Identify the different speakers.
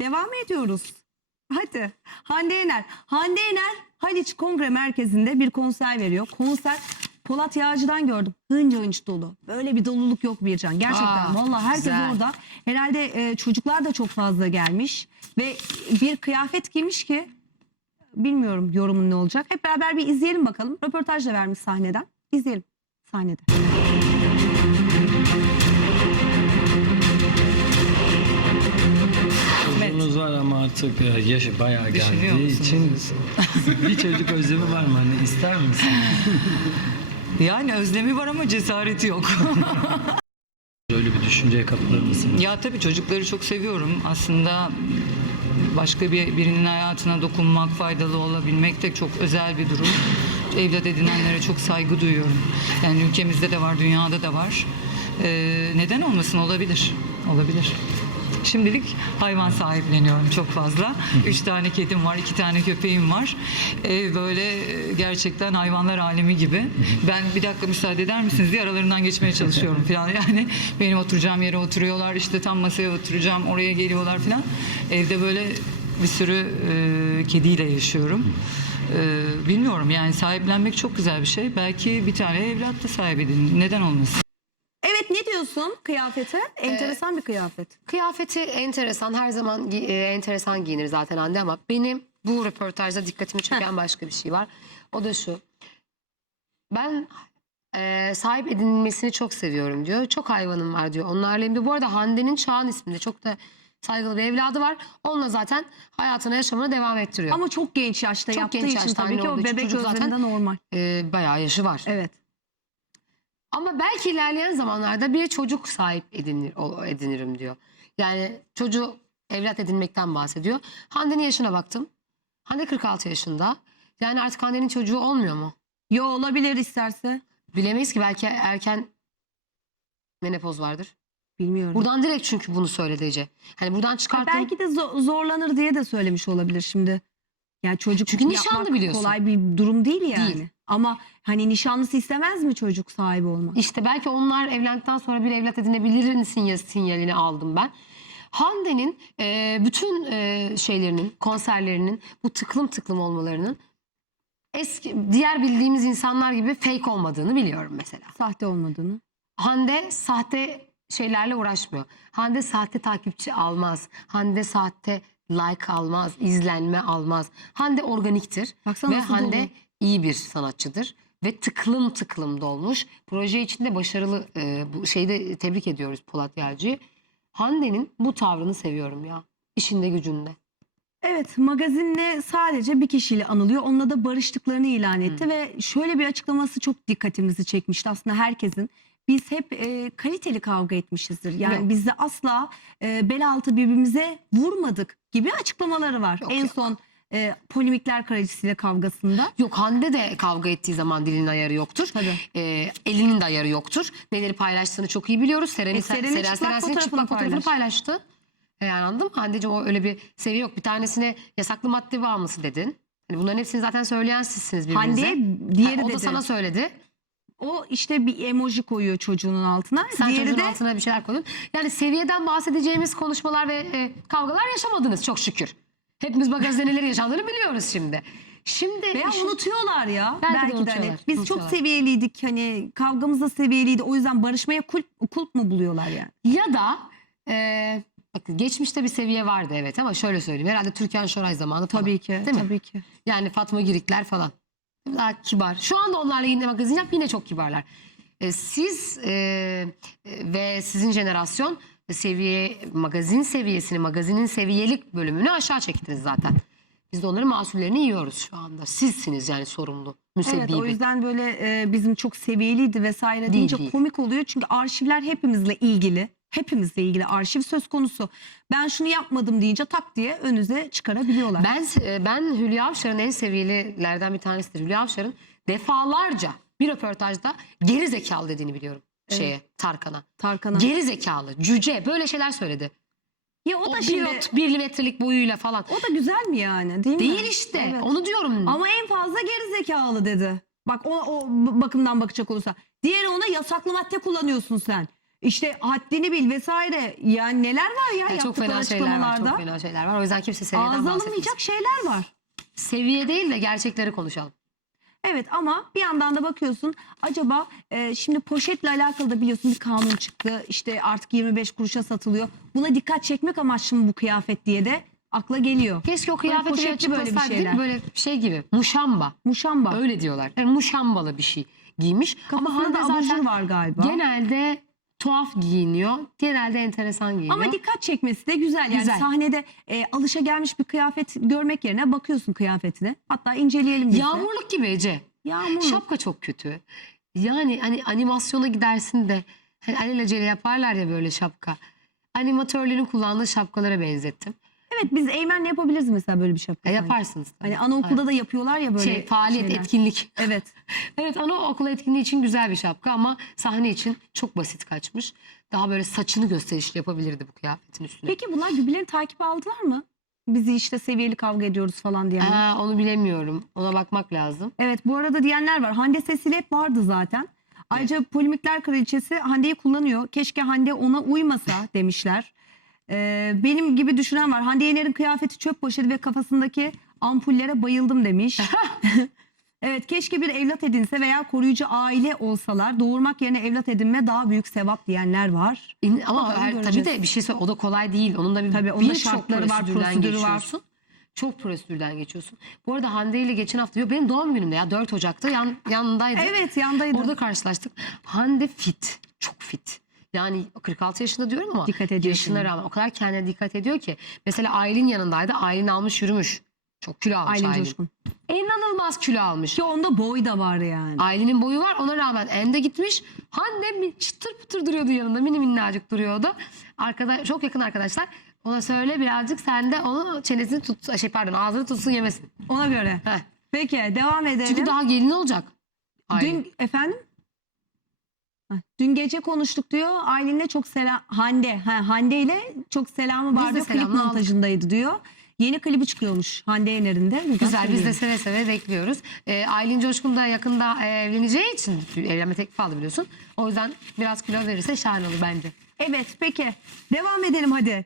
Speaker 1: Devam ediyoruz. Hadi. Hande Yener. Hande Yener Haliç Kongre Merkezi'nde bir konser veriyor. Konser Polat Yağcı'dan gördüm. Hınca hınç dolu. Böyle bir doluluk yok Bircan. Gerçekten. Aa, Vallahi herkes güzel. orada. Herhalde e, çocuklar da çok fazla gelmiş. Ve bir kıyafet giymiş ki bilmiyorum yorumun ne olacak. Hep beraber bir izleyelim bakalım. Röportaj da vermiş sahneden. İzleyelim sahnede.
Speaker 2: Artık e, yaşı bayağı Düşünüyor geldiği musunuz için bir çocuk özlemi var mı? Hani ister misin?
Speaker 1: Yani özlemi var ama cesareti yok.
Speaker 2: Öyle bir düşünceye kapılır mısın?
Speaker 1: ya tabii çocukları çok seviyorum. Aslında başka bir birinin hayatına dokunmak, faydalı olabilmek de çok özel bir durum. Evlat edinenlere çok saygı duyuyorum. Yani ülkemizde de var, dünyada da var. Ee, neden olmasın? Olabilir. Olabilir. Şimdilik hayvan sahipleniyorum çok fazla. Üç tane kedim var, iki tane köpeğim var. Ev böyle e, gerçekten hayvanlar alemi gibi. Ben bir dakika müsaade eder misiniz diye aralarından geçmeye çalışıyorum falan. Yani benim oturacağım yere oturuyorlar, işte tam masaya oturacağım, oraya geliyorlar falan. Evde böyle bir sürü e, kediyle yaşıyorum. E, bilmiyorum yani sahiplenmek çok güzel bir şey. Belki bir tane evlat da sahip edin. Neden olmasın?
Speaker 3: Diyorsun kıyafete? Enteresan bir kıyafet.
Speaker 1: Kıyafeti enteresan her zaman gi- e, enteresan giyinir zaten Hande ama benim bu röportajda dikkatimi çeken başka bir şey var. O da şu. Ben e, sahip edinilmesini çok seviyorum diyor. Çok hayvanım var diyor. Onlarla hem de bu arada Hande'nin Çağan isminde çok da saygılı bir evladı var. Onunla zaten hayatına yaşamına devam ettiriyor.
Speaker 3: Ama çok genç yaşta Çok yaptığı genç için yaşta tabii anne ki o olduğu için bebek çocuk zaten- normal.
Speaker 1: E, bayağı yaşı var. Evet. Ama belki ilerleyen zamanlarda bir çocuk sahip edinir, edinirim diyor. Yani çocuğu evlat edinmekten bahsediyor. Hande'nin yaşına baktım. Hande 46 yaşında. Yani artık Hande'nin çocuğu olmuyor mu?
Speaker 3: Yo olabilir isterse.
Speaker 1: Bilemeyiz ki belki erken menopoz vardır. Bilmiyorum. Buradan direkt çünkü bunu söyledi Ece. Hani buradan Ha, çıkarttım.
Speaker 3: belki de zo- zorlanır diye de söylemiş olabilir şimdi. Yani çocuk Çünkü nişanlı biliyorsun. kolay bir durum değil yani. Değil. Ama hani nişanlısı istemez mi çocuk sahibi olmak?
Speaker 1: İşte belki onlar evlendikten sonra bir evlat edinebilir sinyal, sinyalini aldım ben. Hande'nin e, bütün e, şeylerinin, konserlerinin bu tıklım tıklım olmalarının eski diğer bildiğimiz insanlar gibi fake olmadığını biliyorum mesela.
Speaker 3: Sahte olmadığını.
Speaker 1: Hande sahte şeylerle uğraşmıyor. Hande sahte takipçi almaz. Hande sahte like almaz, izlenme almaz. Hande organiktir. Baksana Ve Hande dolu. İyi bir sanatçıdır ve tıklım tıklım dolmuş. Proje içinde başarılı e, bu şeyde tebrik ediyoruz Polat Yağcı'yı. Hande'nin bu tavrını seviyorum ya. İşinde gücünde.
Speaker 3: Evet magazinle sadece bir kişiyle anılıyor. Onunla da barıştıklarını ilan etti ve şöyle bir açıklaması çok dikkatimizi çekmişti aslında herkesin. Biz hep e, kaliteli kavga etmişizdir. Yani Yok. biz de asla e, bel altı birbirimize vurmadık gibi açıklamaları var. Yok, en yok. son e, polemikler kraliçesiyle kavgasında.
Speaker 1: Yok Hande de kavga ettiği zaman dilinin ayarı yoktur. Tabii. Ee, elinin de ayarı yoktur. Neleri paylaştığını çok iyi biliyoruz. Seren'in E, Seren'in çıplak Seren'in fotoğrafını çıplak fotoğrafını paylaş. paylaştı. E, mı? Hande'ciğim o öyle bir seviye yok. Bir tanesine yasaklı madde bağımlısı dedin. Hani bunların hepsini zaten söyleyen sizsiniz birbirinize. Hande diğeri Ha, o dedi. da sana söyledi.
Speaker 3: O işte bir emoji koyuyor çocuğunun altına.
Speaker 1: Sen diğeri çocuğun de altına bir şeyler koydun. Yani seviyeden bahsedeceğimiz konuşmalar ve e, kavgalar yaşamadınız çok şükür. Hepimiz magazinde neler yaşandığını biliyoruz şimdi.
Speaker 3: Şimdi veya işin- unutuyorlar ya. Belki de Belki, de hani unutuyorlar, biz unutuyorlar. çok seviyeliydik hani kavgamız da seviyeliydi. O yüzden barışmaya kulp, kulp mu buluyorlar yani?
Speaker 1: Ya da e, bakın geçmişte bir seviye vardı evet ama şöyle söyleyeyim. Herhalde Türkan Şoray zamanı falan. Tabii ki. Değil mi? tabii ki. Yani Fatma Girikler falan. Daha kibar. Şu anda onlarla yine magazin yap yine çok kibarlar. E, siz e, e, ve sizin jenerasyon seviye magazin seviyesini, magazinin seviyelik bölümünü aşağı çektiniz zaten. Biz de onların mahsullerini yiyoruz şu anda. Sizsiniz yani sorumlu, müsebbibi. Evet
Speaker 3: o yüzden böyle e, bizim çok seviyeliydi vesaire deyince değil. komik oluyor. Çünkü arşivler hepimizle ilgili. Hepimizle ilgili arşiv söz konusu. Ben şunu yapmadım deyince tak diye önünüze çıkarabiliyorlar.
Speaker 1: Ben e, ben Hülya Avşar'ın en seviyelilerden bir tanesidir. Hülya Avşar'ın defalarca bir röportajda geri zekalı dediğini biliyorum şeye Tarkan'a. Tarkan'a. Geri zekalı, cüce böyle şeyler söyledi. Ya o O da bir, şimdi bir metrelik boyuyla falan.
Speaker 3: o da güzel mi yani değil mi?
Speaker 1: Değil işte. Evet. Onu diyorum.
Speaker 3: Ama en fazla geri zekalı dedi. Bak o, o bakımdan bakacak olursa. Diğeri ona yasaklı madde kullanıyorsun sen. işte haddini bil vesaire. Yani neler var ya, Ya çok yaptıkları fena şeyler var. açıklamalarda. Çok
Speaker 1: fena şeyler var. O yüzden kimse seviyeden Ağza bahsetmesin. alınmayacak
Speaker 3: şeyler var.
Speaker 1: Seviye değil de gerçekleri konuşalım.
Speaker 3: Evet ama bir yandan da bakıyorsun acaba e, şimdi poşetle alakalı da biliyorsun bir kanun çıktı. İşte artık 25 kuruşa satılıyor. Buna dikkat çekmek amaçlı mı bu kıyafet diye de akla geliyor.
Speaker 1: Keşke o Böyle kıyafeti bir poşetli böyle bir şeyler. Böyle şey gibi. Muşamba. Muşamba. Öyle diyorlar. Yani muşambalı bir şey giymiş. Ama
Speaker 3: Kafasında Hande da zaten var galiba.
Speaker 1: genelde tuhaf giyiniyor. Genelde enteresan giyiniyor. Ama
Speaker 3: dikkat çekmesi de güzel. Yani Güzel. sahnede e, alışa gelmiş bir kıyafet görmek yerine bakıyorsun kıyafetine. Hatta inceleyelim biz.
Speaker 1: Yağmurluk gibi Ece. Yağmurluk. Şapka çok kötü. Yani hani animasyona gidersin de hani alelacele yaparlar ya böyle şapka. Animatörlerin kullandığı şapkalara benzettim.
Speaker 3: Evet biz Eymen'le yapabiliriz mesela böyle bir şapka. E, yaparsınız tabii. Hani anaokulda da yapıyorlar ya böyle şey,
Speaker 1: faaliyet, şeyler. etkinlik. Evet. Evet anaokul etkinliği için güzel bir şapka ama sahne için çok basit kaçmış. Daha böyle saçını gösterişli yapabilirdi bu kıyafetin üstüne.
Speaker 3: Peki bunlar birbirlerini takip aldılar mı? Bizi işte seviyeli kavga ediyoruz falan diye. Aa,
Speaker 1: onu bilemiyorum. Ona bakmak lazım.
Speaker 3: Evet bu arada diyenler var. Hande sesiyle hep vardı zaten. Ayrıca polemikler kraliçesi Hande'yi kullanıyor. Keşke Hande ona uymasa demişler. Ee, benim gibi düşünen var. Hande Yener'in kıyafeti çöp poşeti ve kafasındaki ampullere bayıldım demiş. evet keşke bir evlat edinse veya koruyucu aile olsalar doğurmak yerine evlat edinme daha büyük sevap diyenler var.
Speaker 1: İn- Ama Bakalım her, göreceğiz. tabii de bir şey söyle o da kolay değil. Onun da bir Tabii, onun da birçok şartları var, prosedürü var. geçiyorsun. Çok prosedürden geçiyorsun. Bu arada Hande ile geçen hafta yok benim doğum günümde ya 4 Ocak'ta yan, yanındaydı.
Speaker 3: Evet yandaydı.
Speaker 1: Orada karşılaştık. Hande fit. Çok fit. Yani 46 yaşında diyorum ama Dikkat ediyor yaşına şimdi. rağmen o kadar kendine dikkat ediyor ki. Mesela Aylin yanındaydı. Aylin almış yürümüş. Çok kilo almış Aylin Aylin. Coşkun. İnanılmaz kilo almış.
Speaker 3: Ki onda boy da var yani.
Speaker 1: Aylin'in boyu var ona rağmen Ende gitmiş. Hande mi- çıtır pıtır duruyordu yanında. Mini minnacık duruyordu. Arkada, çok yakın arkadaşlar. Ona söyle birazcık sen de onu çenesini tut, şey pardon ağzını tutsun yemesin.
Speaker 3: Ona göre. Heh. Peki devam edelim.
Speaker 1: Çünkü daha gelin olacak.
Speaker 3: Aylin. Dün efendim? Ha, Dün gece konuştuk diyor. Aylin'le çok selam Hande. Ha, Hande ile çok selamı Biz var de diyor. Klip selamını aldık. montajındaydı diyor. Yeni klibi çıkıyormuş Hande Yener'in de. Buradan
Speaker 1: Güzel biz de seve seve bekliyoruz. Ee, Aylin Coşkun da yakında e, evleneceği için evlenme teklifi aldı biliyorsun. O yüzden biraz kilo verirse şahane olur bence.
Speaker 3: Evet peki devam edelim hadi.